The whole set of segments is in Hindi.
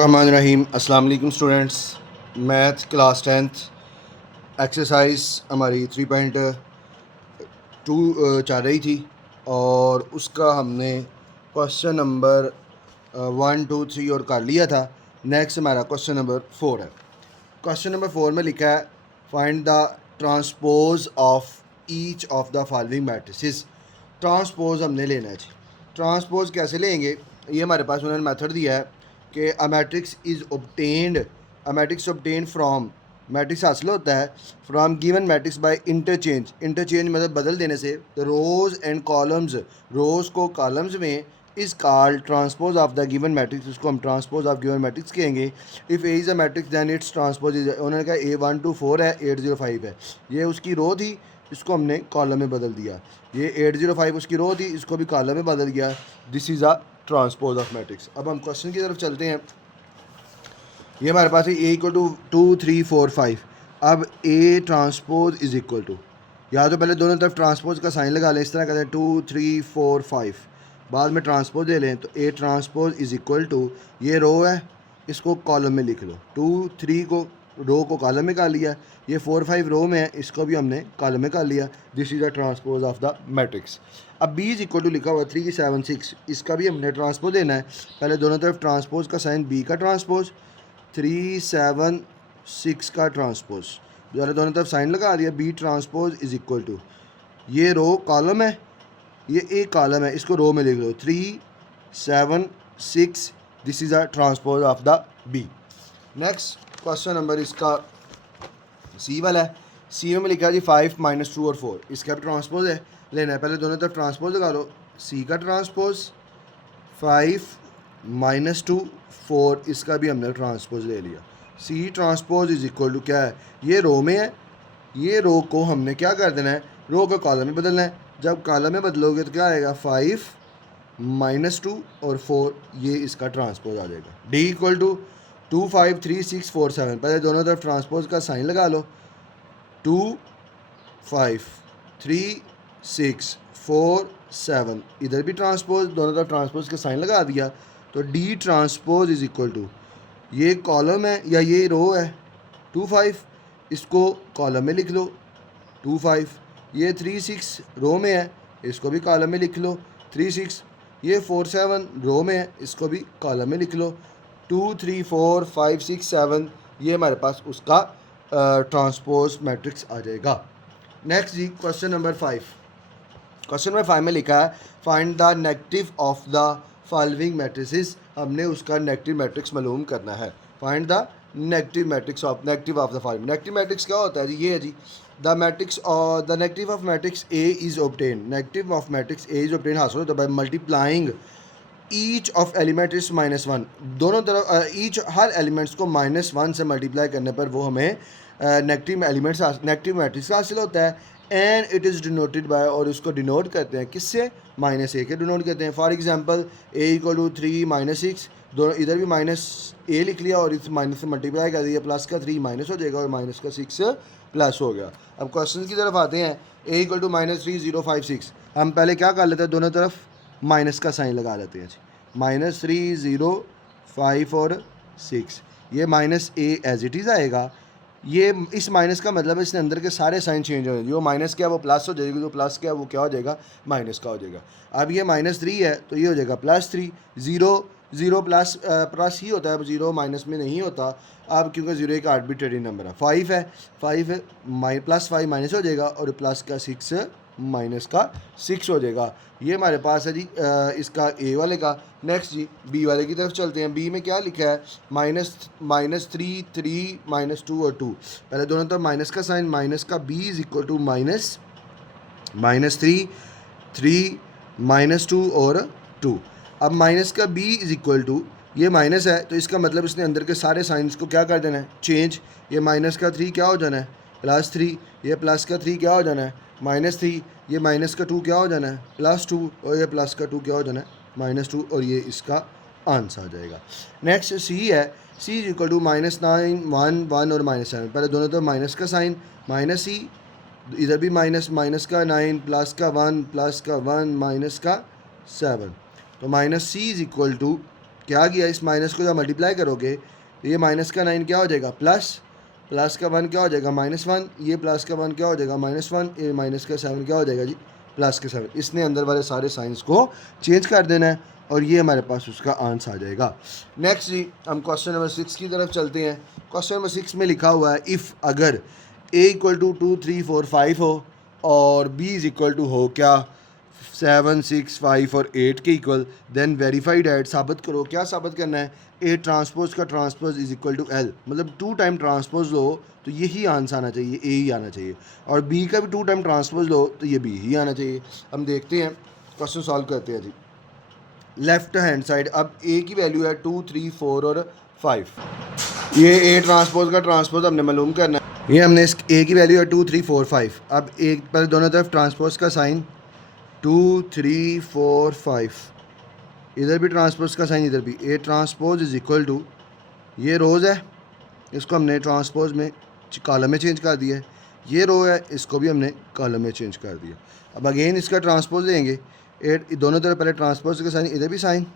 बिस्मिल्लाहिर्रहमानिर्रहीम। अस्सलाम वालेकुम students. Math class 10th exercise हमारी 3.2 चल रही थी और उसका हमने क्वेश्चन नंबर 1 2 3 और कर लिया था। नेक्स्ट हमारा क्वेश्चन नंबर 4 है। क्वेश्चन नंबर 4 में लिखा है find the transpose of each of the following matrices. Transpose हमने लेना है जी। ट्रांसपोज कैसे लेंगे, ये हमारे पास उन्होंने मेथड दिया है कि a matrix is obtained, a matrix obtain from, matrix हासिल होता है from given matrix by interchange. Interchange मतलब बदल देने से। The rows and columns, rows को कॉलम्स में is called transpose of the given matrix, उसको हम ट्रांसपोज ऑफ गिवन मैट्रिक्स कहेंगे। If A is a matrix then its transpose is, उन्होंने कहा A 1 2 4 है, 8 0 5 है, ये उसकी रो थी, इसको हमने कॉलम में बदल दिया। ये 805 उसकी रो थी, इसको भी कॉलम में बदल गया। This is a transpose of matrix. अब हम क्वेश्चन की तरफ चलते हैं। ये हमारे पास है A इक्वल टू 2 3 4 5। अब A transpose is equal to, या तो पहले दोनों तरफ ट्रांसपोज का साइन लगा लें, इस तरह कहते हैं 2 3 4 5, बाद में ट्रांसपोज ले लें तो A transpose is equal to, ये रो है, इसको कॉलम में लिख लो। 2 3 को रो को कॉलम में कर लिया, ये 4 5 रो में है, इसको भी हमने कॉलम में कर लिया। This is the transpose of the matrix. अब B इज इक्वल टू लिखा हुआ 3 7 6, इसका भी हमने ट्रांसपोज लेना है। पहले दोनों तरफ ट्रांसपोज का साइन, B का ट्रांसपोज, 3 7 6 का ट्रांसपोज, ज़रा दोनों तरफ साइन लगा दिया। B transpose is equal to, ये रो कॉलम है, ये एक कॉलम है, इसको रो में लिख लो 3 7 6। This is a transpose of the B। Next question number इसका C वाला है। C में लिखा है जी 5 -2 और 4, इसका भी ट्रांसपोज है, लेना है। पहले दोनों तरफ ट्रांसपोज लगा लो। C का ट्रांसपोज 5 -2 4, इसका भी हमने ट्रांसपोज ले लिया। C transpose is equal to क्या है, ये रो में है, ये रो को हमने क्या कर देना है, रो को कॉलम में बदलना है। जब कॉलम में बदलोगे तो क्या आएगा, 5 -2 और 4, ये इसका ट्रांसपोज आ जाएगा। D इक्वल टू 2 5 3 6 4 7, पहले दोनों तरफ ट्रांसपोज का साइन लगा लो। 2 5 3 6 4 7, इधर भी ट्रांसपोज, दोनों तरफ ट्रांसपोज का साइन लगा दिया तो D transpose is equal to, ये कॉलम है या ये रो है, 2 5, इसको कॉलम में लिख लो 2 5, ये 3 6 रो में है, इसको भी कॉलम में लिख लो 3 6, ये 4 7 रो में है, इसको भी कॉलम में लिख लो 2 3 4 5 6 7, ये हमारे पास उसका ट्रांसपोज मैट्रिक्स आ जाएगा। नेक्स्ट जी क्वेश्चन नंबर 5। क्वेश्चन नंबर 5 में लिखा है find the negative of the following matrices, हमने उसका नेगेटिव मैट्रिक्स मालूम करना है। Find the negative matrix of the following. Negative matrix क्या होता है जी, ये है जी द मैट्रिक्स और the negative of matrix A is obtain, negative of matrix A is obtain हासिल होता है by multiplying each of element is -1, दोनों तरफ ईच हर एलिमेंट्स को -1 से मल्टीप्लाई करने पर वो हमें नेगेटिव मैट्रिक्स हासिल होता है। And it is denoted by, और उसको डिनोट करते हैं किससे, -a के डिनोट करते हैं। For example A equal to 3 6, दोनों इधर भी -a लिख लिया और इस माइनस से मल्टीप्लाई कर दिया, प्लस का 3 माइनस हो जाएगा और माइनस का 6 प्लस हो गया। अब क्वेश्चन की तरफ आते हैं। A इक्वल टू -3 0 5 6, हम पहले क्या कर लेते हैं, दोनों तरफ माइनस का साइन लगा लेते हैं जी। -3 0 5 और 6, ये -a एज इट इज़ आएगा। ये इस माइनस का मतलब है इसके अंदर के सारे साइन चेंज हो जाएंगे, जो माइनस क्या है वो प्लस हो जाएगी, जो प्लस क्या है वो क्या हो जाएगा, माइनस का हो जाएगा। अब ये -3 है तो ये हो जाएगा +3। 0 0 प्लस प्लस ही होता है, 0 माइनस में नहीं होता। अब क्योंकि 0 एक आर्बिट्रेरी नंबर है। 5 है, 5 +5 माइनस हो जाएगा और प्लस का 6 माइनस का 6 हो जाएगा। ये हमारे पास है जी इसका A वाले का। नेक्स्ट जी B वाले की तरफ चलते हैं। B में क्या लिखा है, -3 3 -2 और 2, पहले दोनों तरफ माइनस का साइन, माइनस का B इज इक्वल टू -3 3 -2 और 2। अब माइनस का B इज इक्वल टू, ये माइनस है तो इसका मतलब इसने अंदर के सारे साइंस को क्या कर देना है, चेंज। ये माइनस का 3 क्या हो जाना है, +3, ये प्लस का 3 क्या हो जाना है, -3, ये माइनस का 2 क्या हो जाना है, +2, और ये प्लस का 2 क्या हो जाना है, -2, और ये इसका आंसर आ जाएगा। नेक्स्ट C है। C इज इक्वल टू -9 1 1 और -7, पहले दोनों तो माइनस का साइन, -C, इधर भी माइनस का 9 प्लस का 1 माइनस का 7, तो -C इज इक्वल टू क्या किया, इस माइनस को जब मल्टीप्लाई करोगे तो ये माइनस का 9 क्या हो जाएगा प्लस, प्लस का 1 क्या हो जाएगा -1, ये प्लस का 1 क्या हो जाएगा -1, ये माइनस का 7 क्या हो जाएगा जी प्लस के 7। इसने अंदर वाले सारे साइंस को चेंज कर देना है और ये हमारे पास उसका आंसर आ जाएगा। नेक्स्ट जी हम क्वेश्चन नंबर 6 की तरफ चलते हैं। क्वेश्चन नंबर 6 में लिखा हुआ है इफ़ अगर a इक्वल टू 2 3 4 5 हो और b इज इक्वल टू हो क्या 7 6 5 और 8 के इक्वल, देन वेरीफाइड एट, साबित करो। क्या साबित करना है, ए ट्रांसपोज का transpose is equal to L, मतलब 2 टाइम ट्रांसपोज लो तो यही आंसर आना चाहिए, ए ही आना चाहिए, और बी का भी 2 टाइम ट्रांसपोज लो तो ये बी ही आना चाहिए। हम देखते हैं, क्वेश्चन सॉल्व करते हैं जी। लेफ्ट हैंड साइड, अब ए की वैल्यू है 2 3 4 और 5, ये ए ट्रांसपोज का ट्रांसपोज हमने मालूम करना है। ये हमने इस ए की वैल्यू है 2 3 4 5। अब एक पर दोनों तरफ ट्रांसपोज का साइन 2 3 4 5, इधर भी ट्रांसपोज का साइन, इधर भी। A transpose is equal to, ये रोज़ है, इसको हमने ट्रांसपोज में कॉलम में चेंज कर दिया है। ये रो है, इसको भी हमने कॉलम में चेंज कर दिया। अब अगेन इसका ट्रांसपोज लेंगे, 8 दोनों तरफ पहले ट्रांसपोज का साइन, इधर भी साइन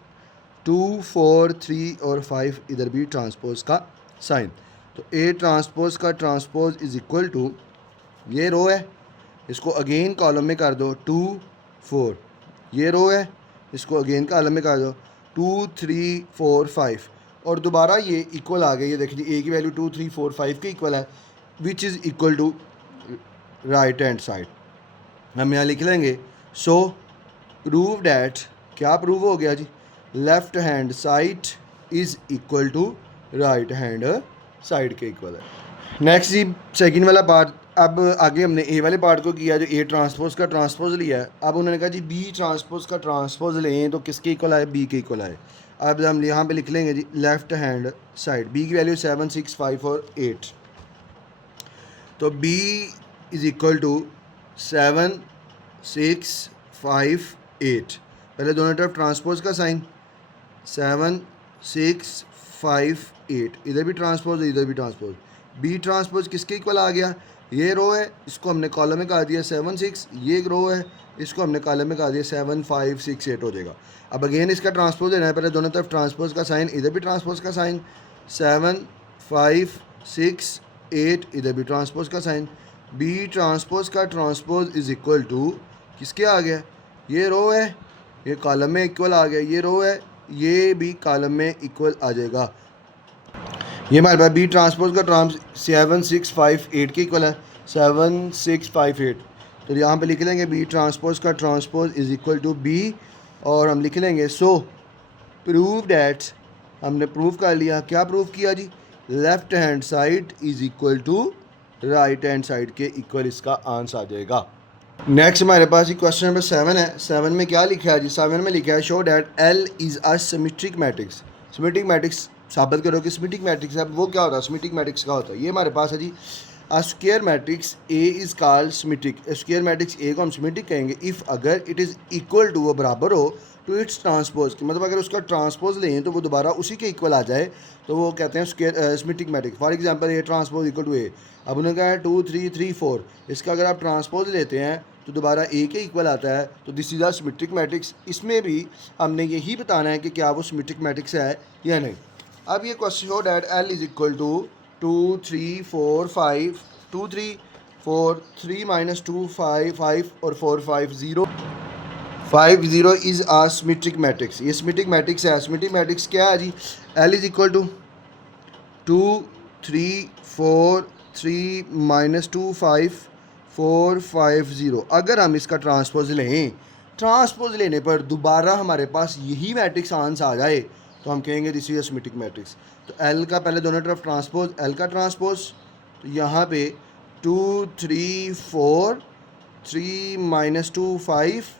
2 4 3 और 5, इधर भी ट्रांसपोज का साइन। तो ए ट्रांसपोज का ट्रांसपोज इज इक्वल टू, ये रो है, इसको अगेन कॉलम में कर दो 2 4, ये रो है, इसको अगेन कॉलम में कर दो 2 3 4 5, और दोबारा ये इक्वल आ गई। ये देखिए ए की वैल्यू 2 3 4 5 के इक्वल है, which is equal to right hand side. हम यहाँ लिख लेंगे सो प्रूव डैट, क्या प्रूव हो गया जी, left hand side is equal to right hand side के इक्वल है। नेक्स्ट जी सेकंड वाला पार्ट। अब आगे हमने ए वाले पार्ट को किया जो ए ट्रांसपोज का ट्रांसपोज लिया है। अब उन्होंने कहा जी बी ट्रांसपोज का ट्रांसपोज लें तो किसके इक्वल आए, बी के इक्वल आए। अब हम यहाँ पे लिख लेंगे जी लेफ्ट हैंड साइड, बी की वैल्यू 7 6 5 और 8, तो बी इज़ इक्वल टू 7 6 5 8, पहले दोनों तरफ ट्रांसपोज का साइन 7 6 5 8, इधर भी ट्रांसपोज इधर भी ट्रांसपोज। बी ट्रांसपोज किसके इक्वल आ गया, ये रो है, इसको हमने कॉलम में कर दिया 7 6, ये रो है, इसको हमने कॉलम में कर दिया 7 5 6 8 हो जाएगा। अब अगेन इसका ट्रांसपोज लेना है, पहले दोनों तरफ ट्रांसपोज का साइन, इधर भी ट्रांसपोज का साइन 7 5 6 8, इधर भी ट्रांसपोज का साइन। बी ट्रांसपोज का ट्रांसपोज इज इक्वल टू किसके आ गया, ये रो है, ये कॉलम में इक्वल आ गया, ये रो है, ये भी कॉलम में इक्वल आ जाएगा। ये हमारे पास बी ट्रांसपोज का 7 6 5 8 के इक्वल है, 7 6 5 8, तो यहाँ पे लिख लेंगे बी ट्रांसपोज का transpose is equal to B, और हम लिख लेंगे सो प्रूव डैट, हमने प्रूव कर लिया। क्या प्रूव किया जी, left hand side is equal to right hand side के इक्वल इसका आंसर आ जाएगा। नेक्स्ट हमारे पास ये क्वेश्चन नंबर 7 है। 7 में क्या लिखा है जी, 7 में लिखा है show that L is a symmetric matrix. Symmetric matrix साबित करो कि सिमेट्रिक मैट्रिक्स है। वो क्या होता है, सिमेट्रिक मैट्रिक्स क्या होता है, ये हमारे पास है जी a square matrix A is called symmetric. Square matrix A को हम सिमेट्रिक कहेंगे इफ़ अगर इट इज़ इक्वल टू, वो बराबर हो टू इट्स ट्रांसपोज, मतलब अगर उसका ट्रांसपोज लें तो वो दोबारा उसी के इक्वल आ जाए, तो वो कहते हैं square symmetric matrix. For example A transpose equal to A, अब उन्होंने कहा है 2 3 3 4, इसका अगर आप ट्रांसपोज लेते हैं तो दोबारा ए के इक्वल आता है, तो this is a symmetric matrix. इसमें भी हमने यही बताना है कि क्या वो सिमेट्रिक मैट्रिक्स है या नहीं। अब ये question show that L is equal to 2 3 4 5 2 3 4 3 minus 2 5 5 और 4 5 0 5 0 इज़ आ सिमेट्रिक मैट्रिक्स। ये सिमेट्रिक मैट्रिक्स है। सिमेट्रिक मैट्रिक्स क्या है जी, L is equal to 2 3 4 3 minus 2 5 4 5 0। अगर हम इसका ट्रांसपोज लें, ट्रांसपोज लेने पर दोबारा हमारे पास यही मैट्रिक्स आंसर आ जाए तो हम कहेंगे this is a symmetric matrix. तो एल का पहले दोनों तरफ ट्रांसपोज, एल का ट्रांसपोज, तो यहाँ पे 2 3 4 3 माइनस 2 5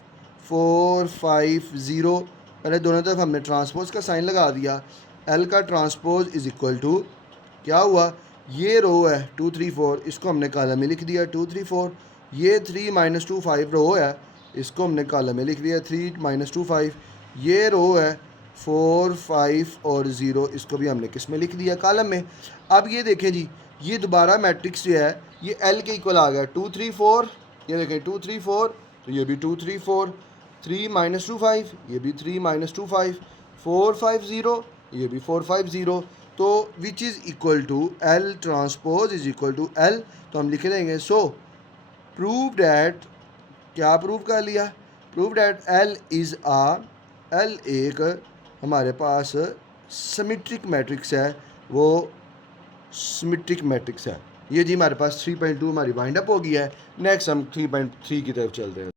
4 5 0, पहले दोनों तरफ हमने ट्रांसपोज का साइन लगा दिया। एल का ट्रांसपोज इज इक्वल टू क्या हुआ, ये रो है 2 3 4, इसको हमने कॉलम में लिख दिया 2 3 4, ये 3 माइनस 2 5 रो है, इसको हमने कॉलम में लिख दिया 3 माइनस 2 5, ये रो है 4 5 और 0, इसको भी हमने किस में लिख दिया, कॉलम में। अब ये देखें जी, ये दोबारा मैट्रिक्स जो है ये एल के इक्वल आ गया 2 3 4, ये देखें 2 3 4, तो ये भी 2 3 4, 3 माइनस 2 5, ये भी 3 माइनस 2 5, 450, ये भी 450, तो which is equal to L transpose is equal to L, तो हम लिख देंगे सो प्रूव डैट, क्या प्रूव कर लिया, prove that L is L एक हमारे पास सिमेट्रिक मैट्रिक्स है, वो सिमेट्रिक मैट्रिक्स है। ये जी हमारे पास 3.2 हमारी वाइंड अप हो गई है। नेक्स्ट हम 3.3 की तरफ चलते हैं।